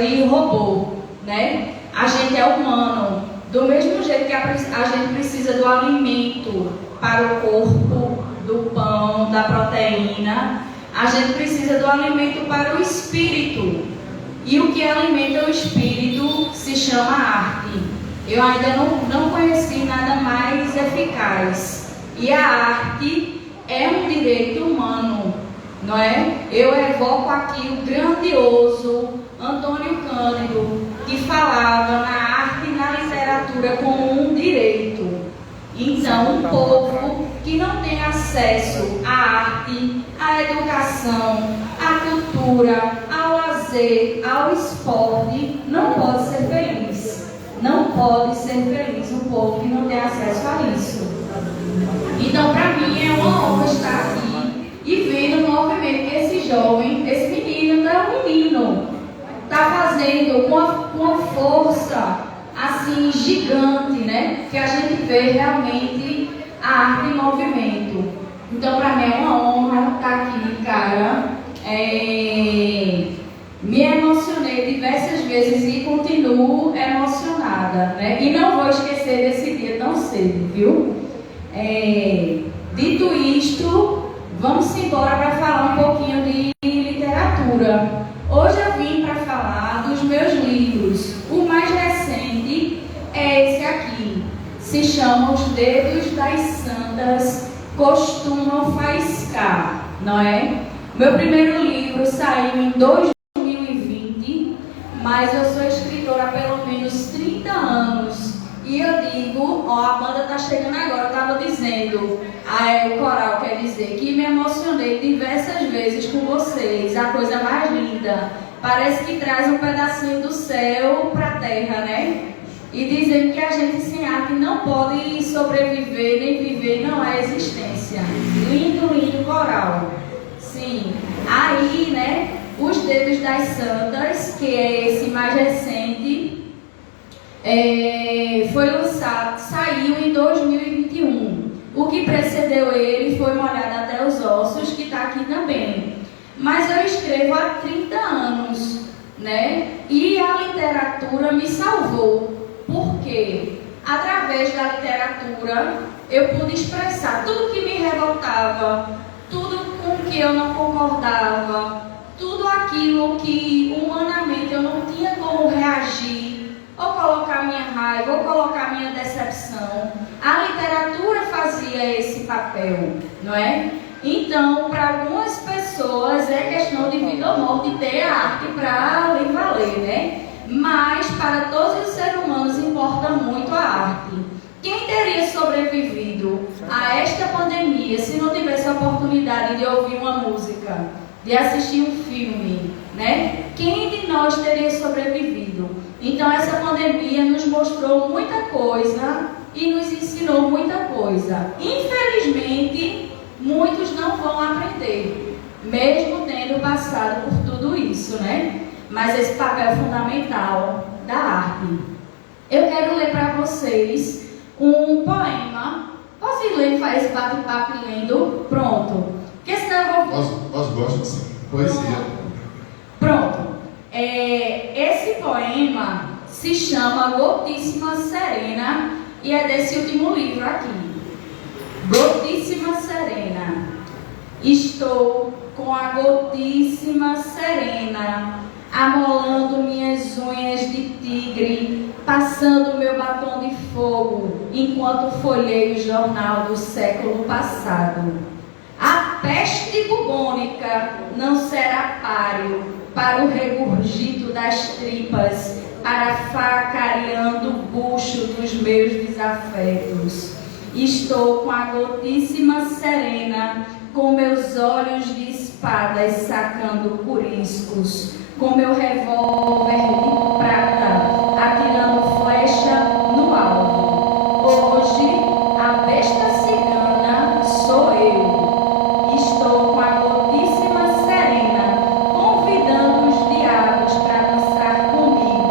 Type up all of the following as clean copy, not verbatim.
e robô, né? A gente é humano. Do mesmo jeito que a gente precisa do alimento para o corpo, do pão, da proteína, a gente precisa do alimento para o espírito. E o que alimenta o espírito se chama arte. Eu ainda não conheci nada mais eficaz. E a arte é um direito humano, não é? Eu evoco aqui o grandioso Antônio Cândido, que falava na arte e na literatura como um direito. Então, um povo que não tem acesso à arte, à educação, à cultura, ao lazer, ao esporte, não pode ser feliz. Não pode ser feliz um povo que não tem acesso a isso. Então, para mim, é uma honra estar aqui e vendo o movimento que esse jovem, esse menino, não é um menino, está fazendo com uma força assim gigante, né? Que a gente vê realmente a arte em movimento. Então, para mim é uma honra estar aqui, cara. Me emocionei diversas vezes e continuo emocionada, né? E não vou esquecer desse dia tão cedo, viu? Dito isto, vamos embora para falar um pouquinho de literatura. Hoje eu vim para falar dos meus livros. O mais recente é esse aqui. Se chama Os Dedos das Santas Costumam Faiscar, não é? Meu primeiro livro saiu em 2020, mas eu sou escritora há pelo menos 30 anos. E eu digo, a banda está chegando agora, eu estava dizendo, o coral quer dizer que me emocionei diversas vezes com vocês, a coisa mais linda. Parece que traz um pedacinho do céu para a terra, né? E dizendo que a gente sem arte não pode sobreviver, nem viver, não há existência. Lindo, lindo coral. Sim. Aí, né, Os Dedos das Santas, que é esse mais recente, foi lançado, saiu em 2021. O que precedeu ele foi Molhado Até os Ossos, que está aqui também. Mas eu escrevo há 30 anos, né? E a literatura me salvou. Por quê? Através da literatura eu pude expressar tudo que me revoltava, tudo com que eu não concordava, tudo aquilo que humanamente eu não tinha como reagir, ou colocar minha raiva, ou colocar minha decepção. A literatura fazia esse papel, não é? Então, para algumas pessoas é questão de vida ou morte ter a arte para lhe valer, né? Mas para todos os seres humanos importa muito a arte. Quem teria sobrevivido a esta pandemia se não tivesse a oportunidade de ouvir uma música, de assistir um filme, né? Quem de nós teria sobrevivido? Então essa pandemia nos mostrou muita coisa e nos ensinou muita coisa. Infelizmente, muitos não vão aprender, mesmo tendo passado por tudo isso, né? Mas esse papel fundamental da arte. Eu quero ler para vocês um poema. Posso ir ler, faz esse bate-papo lendo? Pronto. Porque senão eu vou... Nós gostamos de poesia. Pronto. Esse poema se chama Gotíssima Serena e é desse último livro aqui. Gotíssima Serena. Estou com a gotíssima serena, amolando minhas unhas de tigre, passando meu batom de fogo, enquanto folheio o jornal do século passado. A peste bubônica não será páreo para o regurgito das tripas, para facareando o bucho dos meus desafetos. Estou com a gotíssima serena, com meus olhos de espadas sacando curiscos, com meu revólver de prata atirando flecha no alvo. Hoje a besta cigana sou eu. Estou com a gotíssima serena, convidando os diabos para dançar comigo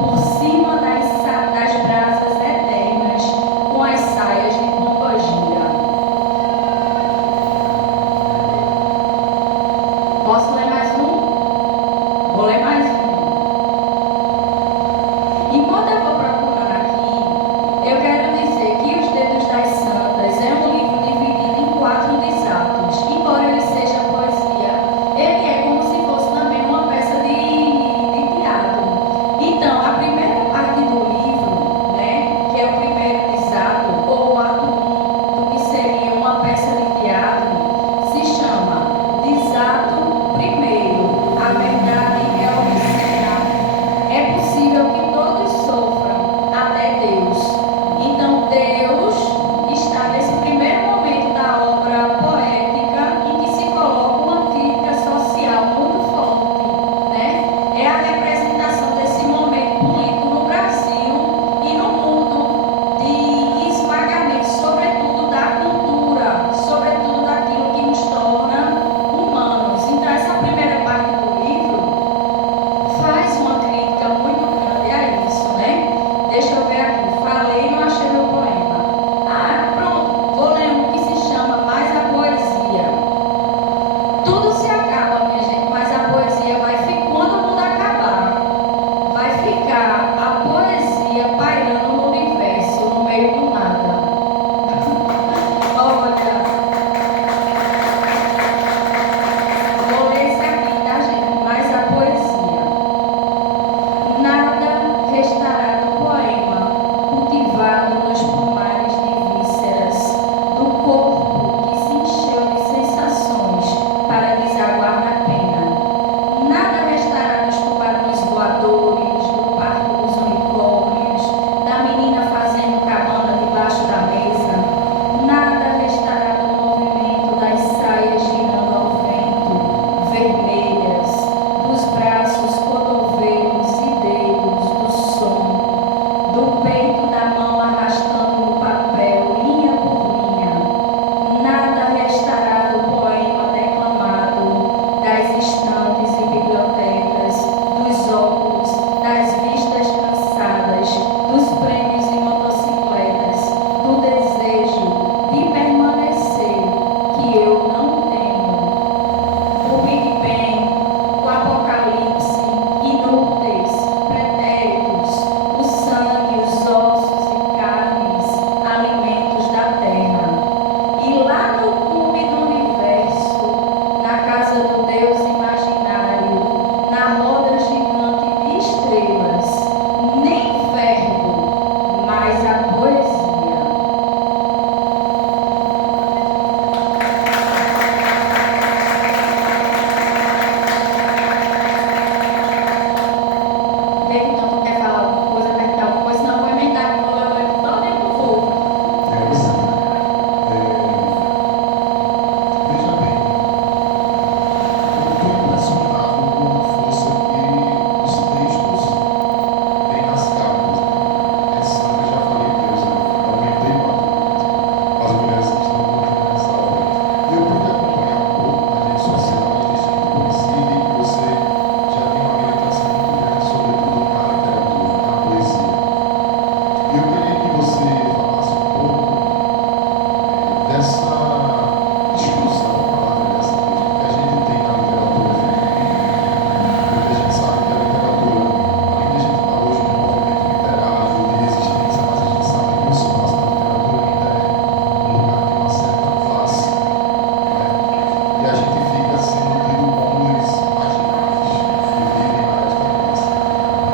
por cima das brasas eternas, com as saias de pomba-gira. Posso ler mais um? Vou ler mais um.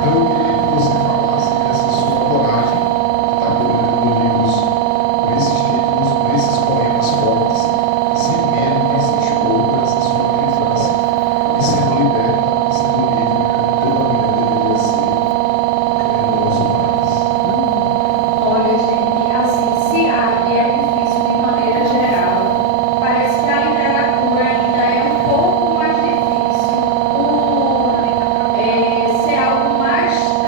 Então eu queria que você falasse dessa sua coragem de estar publicando livros com esses títulos, com esses poemas fortes, sem medo de se expor por essa sua infância e sendo liberta e sendo livre, como toda mulher deveria ser no nosso país. Olha, gente, assim, se abre é difícil de maneira geral. Parece que a literatura ainda é um pouco mais difícil, por ser algo mais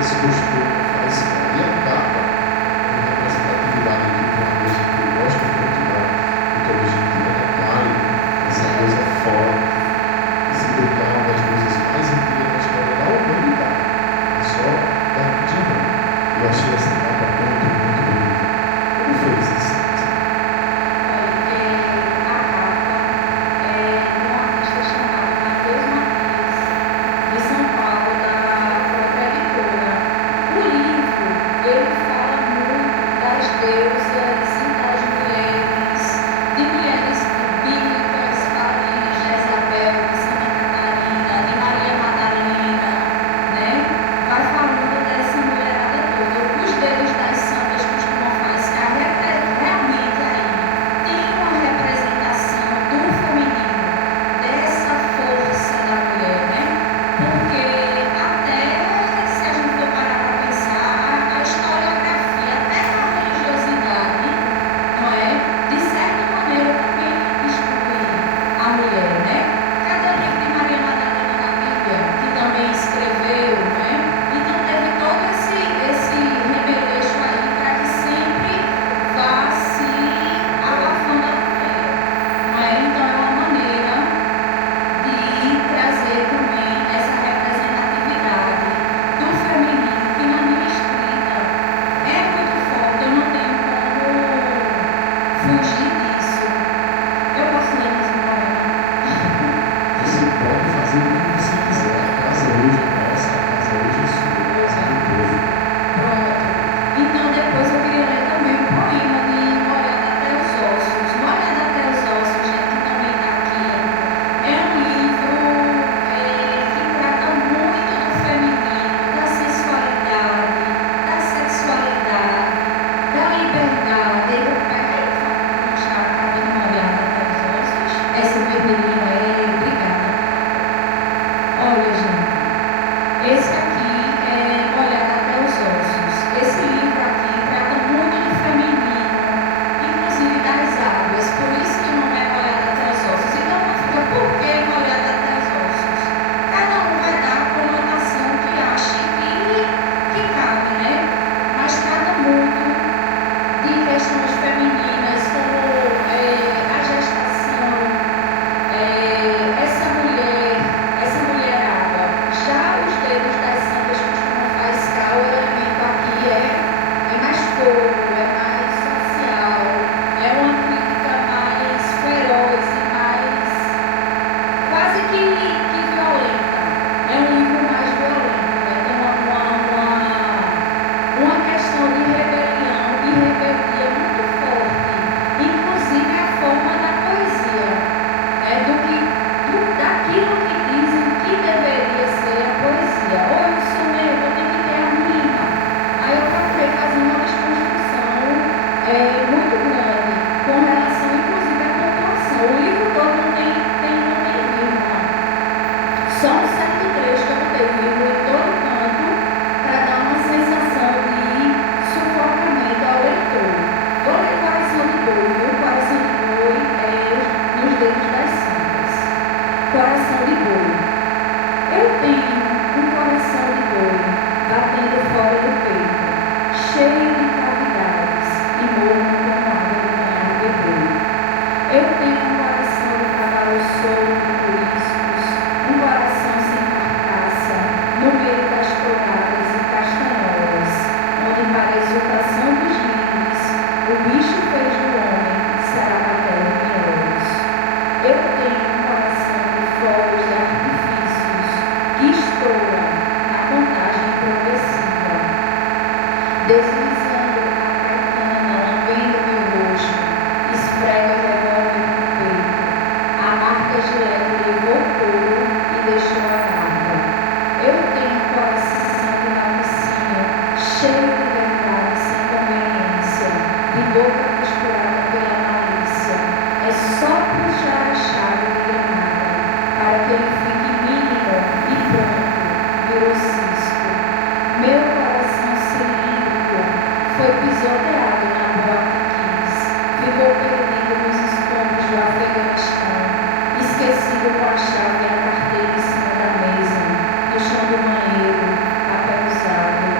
esse postura faz e a capa, em representatividade aqui de uma igreja que eu gosto muito da mitologia grega, Kali, essa coisa forte, esse lugar uma das coisas mais antigas da história da humanidade. É só da Índia, não. Eu achei essa capa muito, muito bonita. Como foi isso? Deslizando a caetana, lambendo meu rosto, esfrega o revólver no peito. A marca gilete levou couro e deixou a barba. Eu tenho um coração de mauricinho, cheio de verdade, sem conveniência, de boca costurada pela malícia. É só puxar a chave de granada, para que ele fique mínimo e pronto, virou cisco. Meu coração cilíndrico foi pisoteado na Boate Kiss, ficou perdido nos escombros do Afeganistão, esquecido com a chave e a carteira em cima da mesa, no chão do banheiro, papel usado.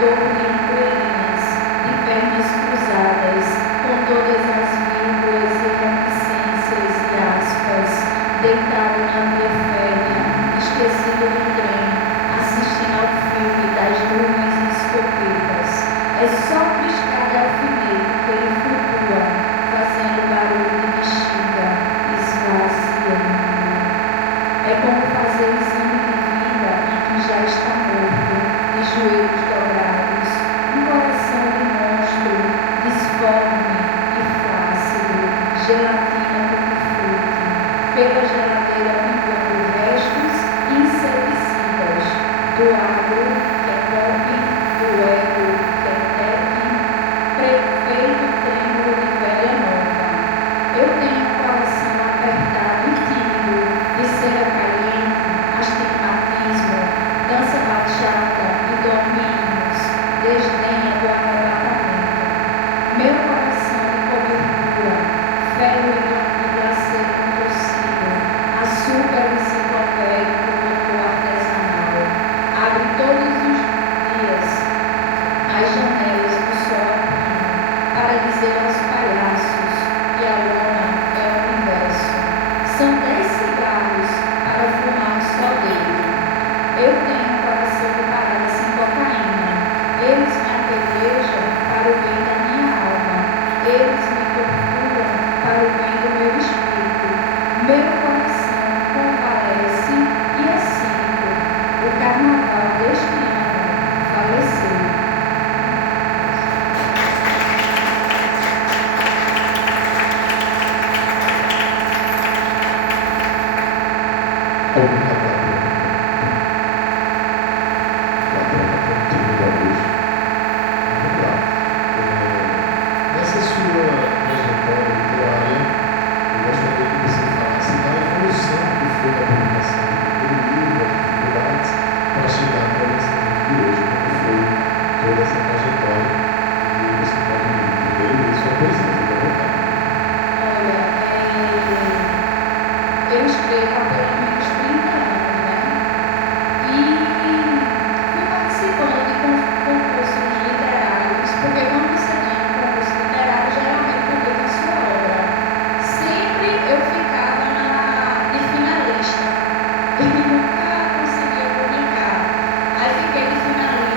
dobro de entrelinhas, de pernas cruzadas, com todas as vírgulas e reticências e aspas, deitado na via férrea, esquecido do trem, assistindo ao filme das nuvens e escopetas. É só piscar de alfinete que ele flutua, fazendo barulho de bexiga, esvaziando. É como fazer exame de vida em que já está morto, de joelhos dobrados, um coração de monstro, disforme e flácido, gelatina tutti-frutti, pela geladeira pingando restos e inseticidas, do agro, que é pop, do ego, que é tep, prefeito trêmulo de velha nova. Eu tenho um coração apertado e tímido, de cera caliente, astigmatismo, dança bachata e domínios, desdenha do arrebatamento. Meu coração de cobertura, ferro e glacê contorcido, açúcar enciclopédico do artesanal, abre todos os dias as janelas do sol apino, para dizer aos palhaços que a lona é o universo. São 10 cigarros para fumar só dele. Eu tenho um coração de parada sem cocaína. Eles me apedrejam para o bem da minha alma. Eles me torturam para o bem do meu espírito. Meu coração convalesce e é cínico. O carnaval deste ano faleceu. Nessa sua trajetória literária, eu gostaria que você falasse da evolução que foi da publicação do livro, as dificuldades, para chegar no lançamento de hoje. Como foi toda essa trajetória? E você pode primeiro ler sua poesia, fique à vontade. Olha, eu escrevo há pelo menos 30 anos, né? E fui participando de concursos literários, porque quando você ganha um concurso literário, geralmente publica a sua obra. Sempre eu ficava de finalista e nunca conseguia publicar. Aí fiquei de finalista.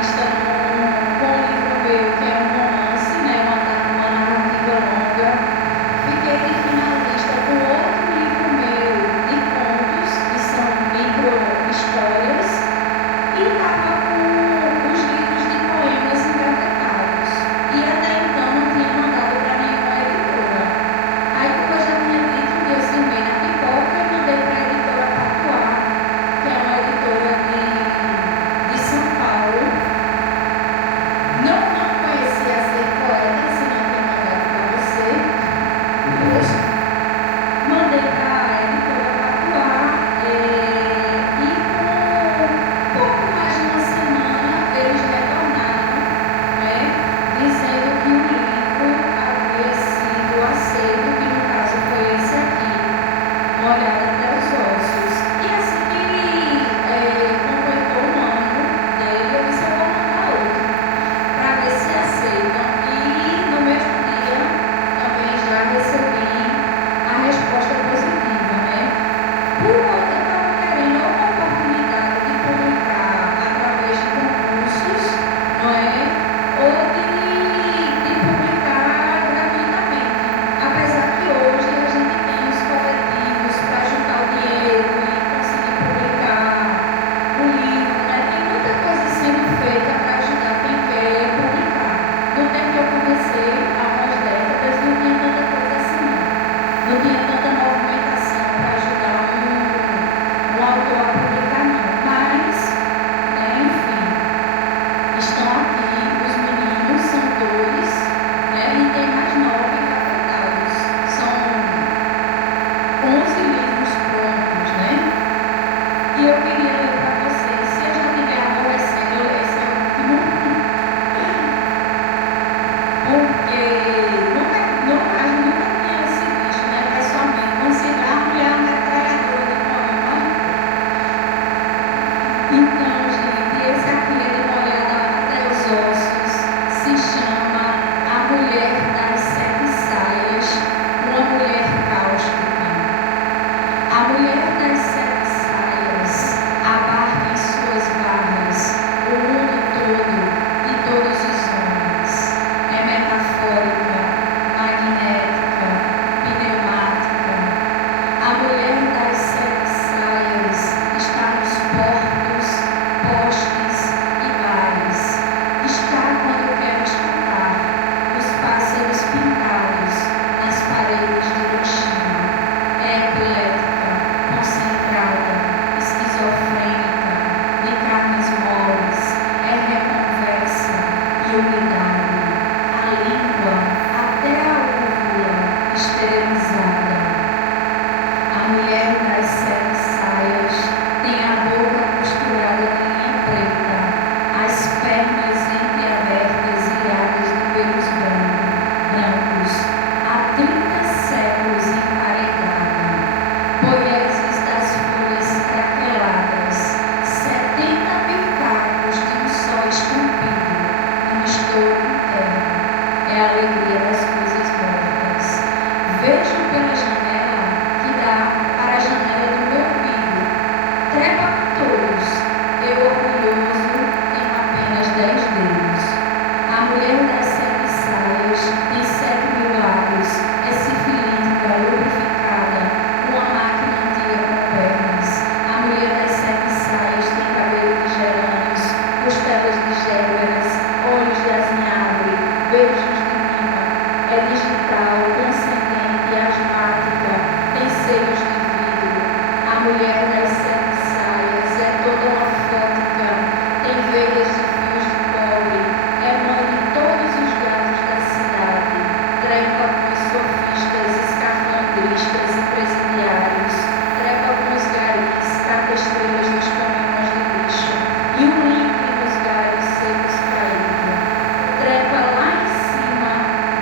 queixadas ligeiras, olhos de azinhavre, beijos de mima, é digital, transcendente, asmática, tem seios de vidro. A mulher das 7 saias é toda ofótica, tem veias de fios de cobre, é mãe de todos os gatos da cidade, trepa com os sofistas, escafandristas e presidiários, trepa com os garis, cata estrelas dos caminhões de lixo, e o limpe nos galhos secos caídos. Trepa lá em cima,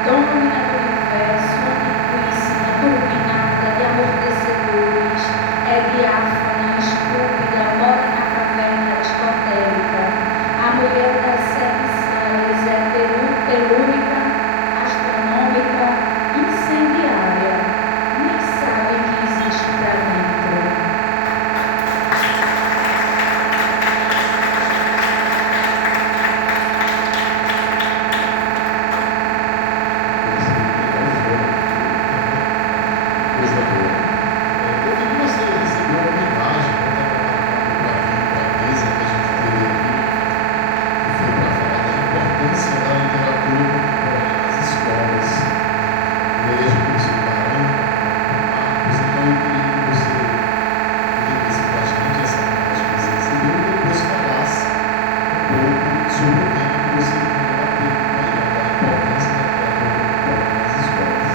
domina do universo, antiquíssima, turbinada de amortecedores, é diáfana, estúpida, mora na caverna aristotélica. A mulher das 7 saias é telúrica, astronômica, incendiária, nem sabe que existe pra dentro. Coisa boa. Eu vi que você recebeu uma homenagem, para a mesa que a gente teve aqui, que foi para falar da importância da literatura contemporânea nas escolas. E aí a gente começou com Marcos, então eu queria que você lesse para a gente essa homenagem que você recebeu e depois falasse um pouco sobre o tema que você queria debater com a Mariana, da importância da literatura contemporânea nas escolas.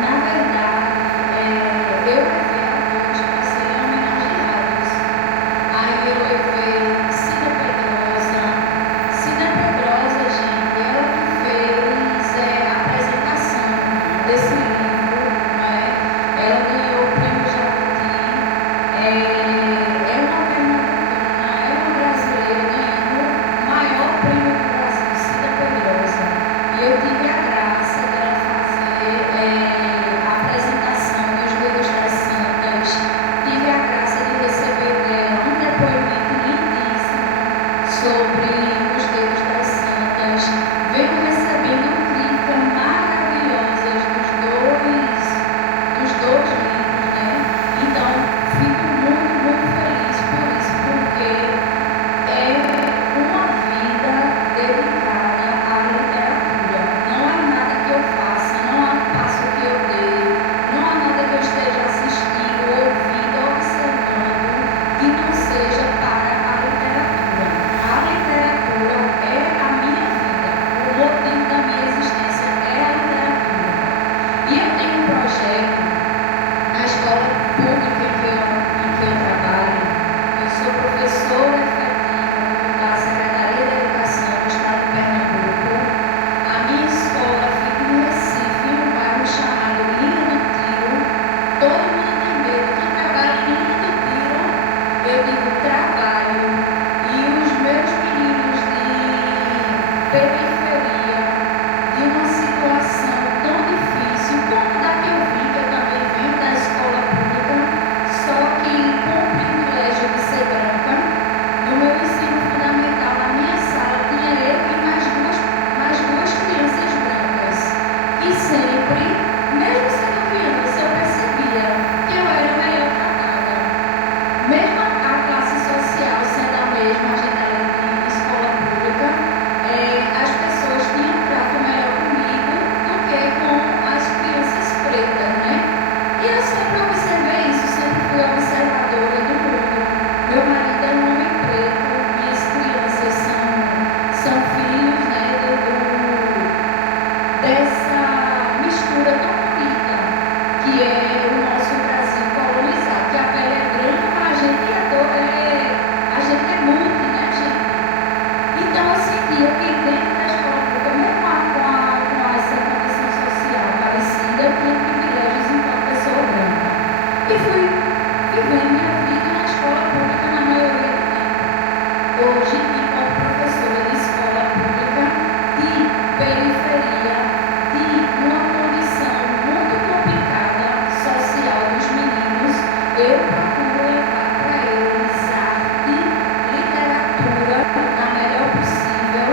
Na verdade, eu levei a todos para serem homenageados. Aí eu levei Cida Pedrosa. Cida Pedrosa, gente, ela que fez a apresentação desse livro, né? Ela ganhou o prêmio Jabuti. É uma pernambucana, é uma brasileira ganhando o maior prêmio do Brasil, Cida Pedrosa. E eu tive a graça dela fazer a apresentação dos livros das santas. Tive a graça de receber dela um depoimento lindíssimo sobre os dedos das santas. Venho recebendo críticas maravilhosas dos dois livros, né? Então, fico muito, muito feliz por isso, porque é uma vida dedicada à literatura. Não há nada que eu faça, não há passo que eu dê, não há nada que eu esteja assistindo, ouvindo, observando que não seja para a literatura. A literatura é a minha vida, o motivo da minha existência é a literatura. E eu tenho um projeto na escola pública em que eu trabalho. Eu sou professora efetiva da Secretaria de Educação do Estado de Pernambuco. A minha escola fica em Recife, em um bairro chamado Linha do Tiro. Todo mundo tem medo. Tu trabalha em Linha do Tiro? Eu digo trabalho. E os meus meninos de periferia, de uma situação tão difícil, como da que eu vim, que eu também venho da escola pública, só que com o privilégio de ser branca, no meu ensino fundamental, na minha sala, tinha eu e mais duas crianças brancas. E sempre, mesmo sendo criança, eu percebia que eu era melhor tratada. Mesmo a classe social sendo a mesma, a gente era de escola pública, as pessoas tinham um trato melhor comigo do que com as crianças pretas, né? E eu sempre observei isso, sempre fui observadora do mundo. Meu marido é um homem preto, minhas crianças são filhos, né, dessa mistura tão bonita que é o nosso Brasil colonizado, que a pele é branca, mas a gente é multi, né, gente? Então eu sentia que dentro da escola pública, mesmo com essa condição social parecida, eu tinha privilégios enquanto pessoa branca. E fui vivendo minha vida na escola pública na maioria do tempo. Hoje, enquanto professora de escola pública, de periferia, de uma condição muito complicada social dos meninos, eu procuro levar para eles arte, literatura, na melhor possível,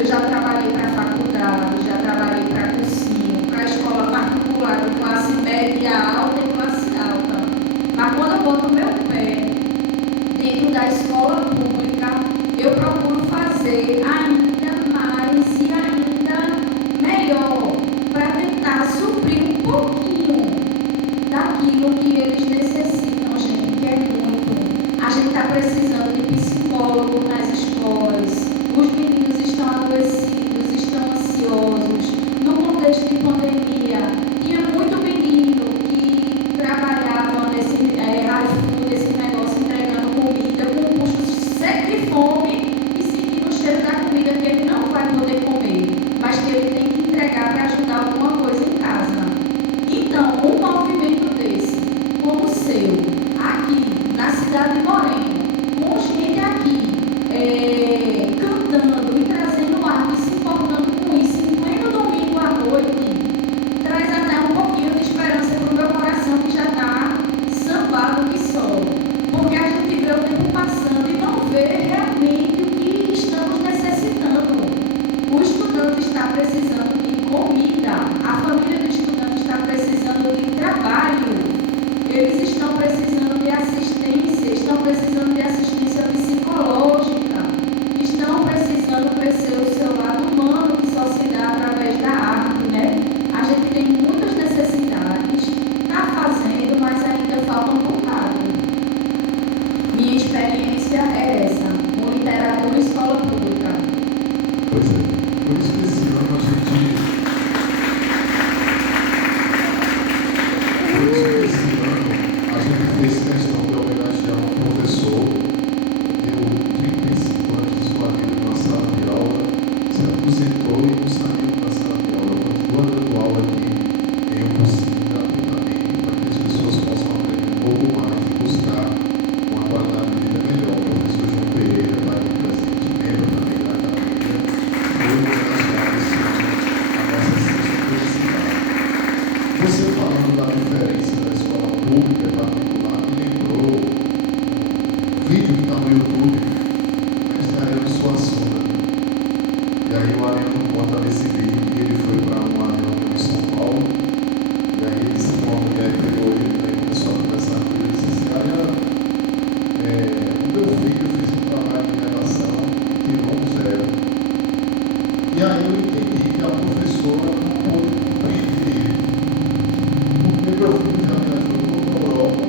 Eu já trabalhei para faculdade, já trabalhei para cursinho, para escola particular de classe média alta e classe alta. Mas quando eu boto meu pé dentro da escola pública, eu procuro fazer ainda mais e ainda melhor para tentar suprir um pouquinho daquilo que eles necessitam, gente, que é muito. A gente está precisando de psicólogo nas escolas. Os meninos estão adoecidos, estão ansiosos. No contexto de pandemia, tinha muito menino que trabalhava nesse iFood, nesse negócio, entregando comida, com o bucho seco de fome e sentindo o cheiro da comida que ele não vai poder comer, mas que ele tem que entregar para ajudar alguma coisa em casa. Então, um movimento desse, como o seu, aqui na cidade de Moreno, com gente aqui cantando e trazendo arte e se importando com isso, em pleno domingo à noite, traz até um pouquinho de esperança para o meu coração que já está sambado que só. Porque a gente vê o tempo passando e não vê realmente o que estamos necessitando. O estudante está precisando de comida, a família do estudante está precisando de trabalho, eles estão precisando de assistência, estão precisando de assistência psicológica, estão precisando crescer o seu lado humano, que só se dá através da arte, né? A gente tem muitas necessidades, está fazendo, mas ainda falta um bocado. Minha experiência é essa, com literatura e escola pública. Pois é, por isso que esse ano a gente. Por isso que esse ano a gente fez questão de homenagear um professor que deu 35 anos de sua vida numa sala de aula, se aposentou e não saiu da sala de aula, continua dando aula aqui em um cursinho gratuitamente para que as pessoas possam aprender um pouco mais e buscar uma qualidade de vida melhor. O professor João Pereira vai aqui presente, membro também da academia, foi homenageado esse ano a nossa sexta felicidade. Você falando da diferença da escola pública e particular, me lembrou um vídeo que está no YouTube, mestre Ariano Suassuna. E aí o Ariano conta nesse vídeo que ele foi para uma reunião em São Paulo, e aí uma mulher pegou ele e começou a conversar com ele e disse assim: Ariano, o meu filho fez um trabalho de redação e tirou um 0. E aí eu entendi que a professora não pôde compreender ele. Porque meu filho já me ajudou na Europa.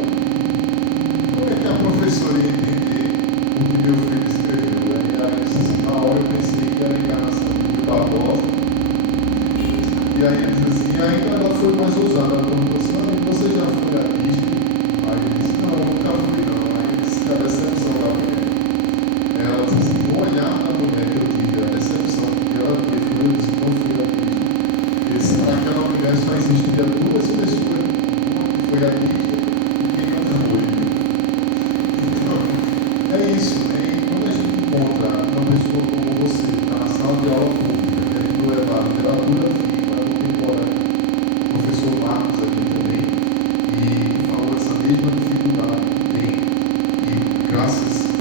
Como é que a professora ia entender o que meu filho escreveu? E aí ele disse assim: na hora eu pensei que era a encarnação do Rio Barbosa. E aí ele disse assim: e ainda ela foi mais ousada. Ela perguntou assim: você já foi a Disney? Aí ele disse: não, nunca fui não. Aí ele disse que a decepção da mulher. Ela disse assim: o olhar da mulher que eu tive, a decepção que ela teve, eu disse: não fui a Disney. Ele disse: naquela mulher só existia duas pessoas, uma que foi a Disney e quem não foi. Então, é isso, né? E quando a gente encontra uma pessoa como você, que está na sala de aula pública, querendo levar a literatura viva, contemporânea, o professor Marcos aqui também, e falou dessa mesma dificuldade que tem, e graças a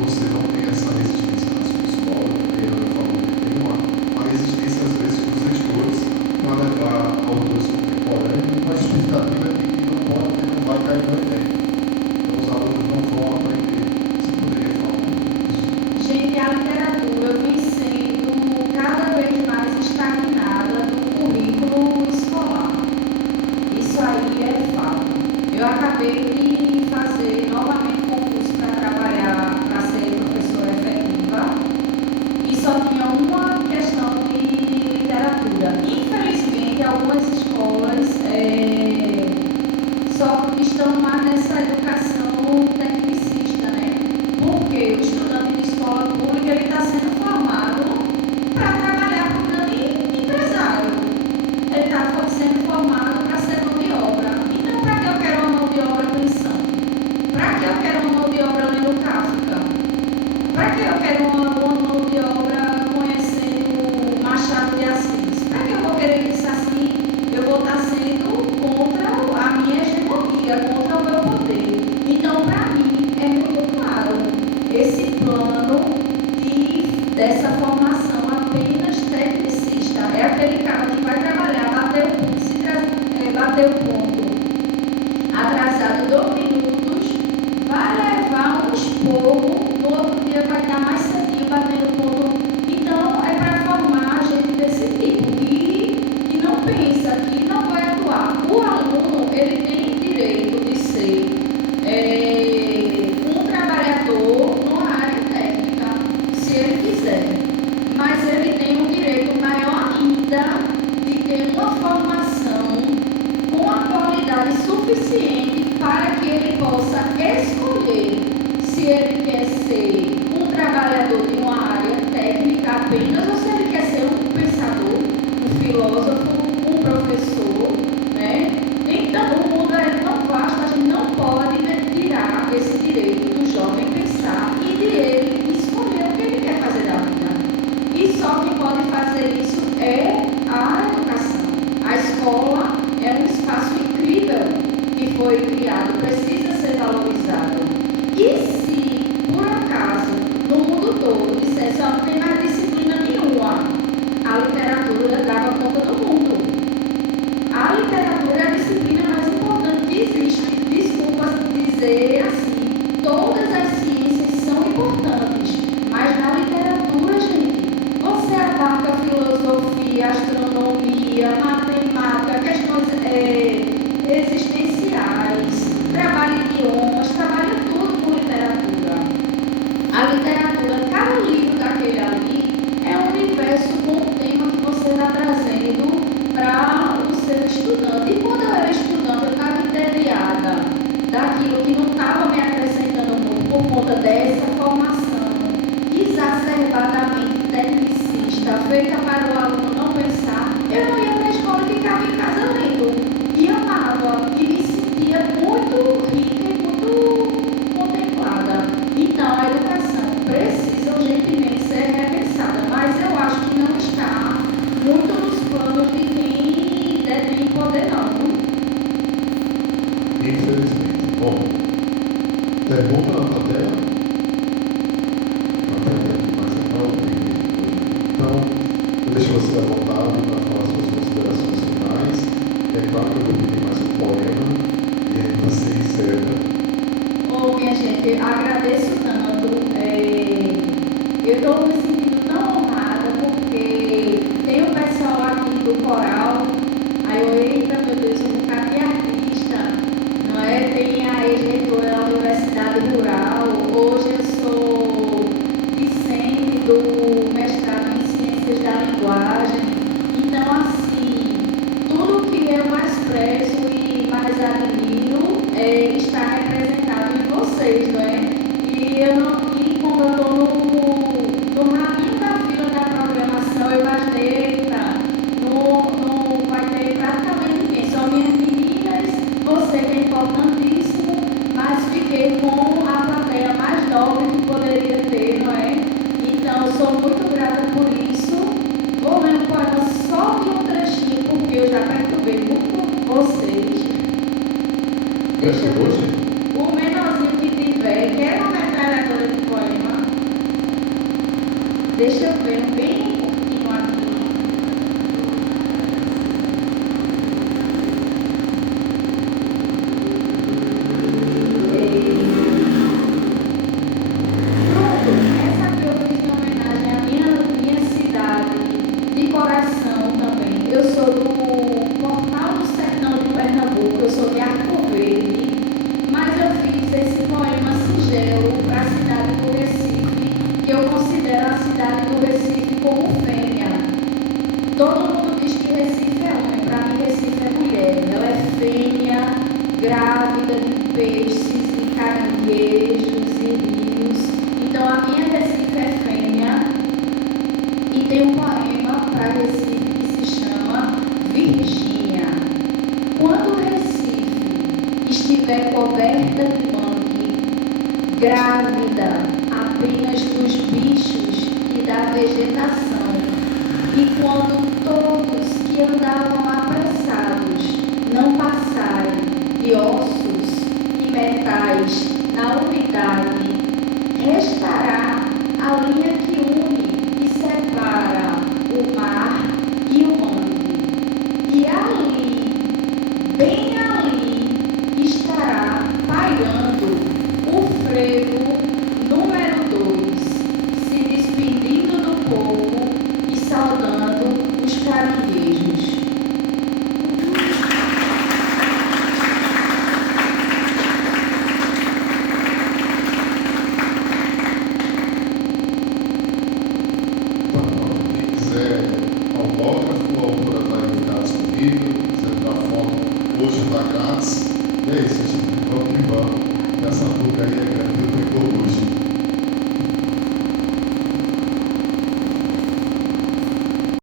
você não tem essa resistência na sua escola, porque ela falou que tem uma resistência às vezes dos gestores para levar autores contemporâneos, uma justificativa de que não pode ter geografia, matemática, questões existenciais, trabalha idiomas, trabalha tudo com literatura. A literatura, cada livro daquele ali é um universo com um tema que você está trazendo para o seu estudante. E quando eu era estudante, eu estava entediada daquilo que não estava me acrescentando muito por conta dessa formação exacerbadamente tecnicista, feita para o aluno não pensar. Eu não ia para a escola e ficava em casa lendo. E amava, e me sentia muito rica e muito contemplada. Então, a educação precisa urgentemente ser repensada, mas eu acho que não está muito nos planos de quem detém poder, não. Infelizmente. Bom, pergunta na plateia? Na plateia tem mais a falar? Então, eu deixo você à vontade para falar suas considerações finais. É claro que eu vou pedir mais um poema e aí você encerra. Ô, minha gente, eu agradeço tanto. Eu estou me sentindo tão honrada porque tem um pessoal aqui do coral. Aí eu, eita, meu Deus, eu vou ficar aqui artista, não é? Tem a ex-reitora da Universidade Rural. Hoje eu sou discente do mestrado em Ciências da Linguagem. Então, assim, tudo que eu mais prezo e mais admiro está representado em vocês, não é? E como eu estou no raminho da fila da programação, eu imaginei, eita, não vai ter praticamente ninguém, só minhas meninas, você que é importantíssimo, mas fiquei com a plateia mais nobre que poderia ter, não é? Então, eu sou muito grata por isso. Vou ler um poema só de um trechinho, porque eu já perturbei muito vocês. Deixa eu ver. O menorzinho que tiver, quer uma metralhadora de poema? Deixa eu ver, bem pouquinho aqui. Pronto, essa aqui eu fiz em homenagem à minha cidade, de coração também. Eu sou do Portal do Sertão de Pernambuco, eu sou de Arco Verde. Mas eu fiz esse poema singelo para a cidade do Recife, que eu considero a cidade do Recife como fêmea. Todo mundo diz que Recife é homem, para mim Recife é mulher. Ela é fêmea, grávida de peixes e caranguejos e rios. Então a minha Recife é fêmea. E tem um poema para Recife que se chama Virgínia. Quando Recife estiver coberta de mangue, grávida apenas dos bichos e da vegetação, e quando todos que andavam apressados não passarem de ossos e metais na unidade, restará a linha que une e separa o mar e o mangue, e ali, bem ali, estará pairando o frevo número 2, se despedindo do povo e saudando os caranguejos. Quem quiser autógrafo, a autora está aí disponível. Quiser tirar foto, hoje está grátis. E é isso, gente. Vamos que vamos.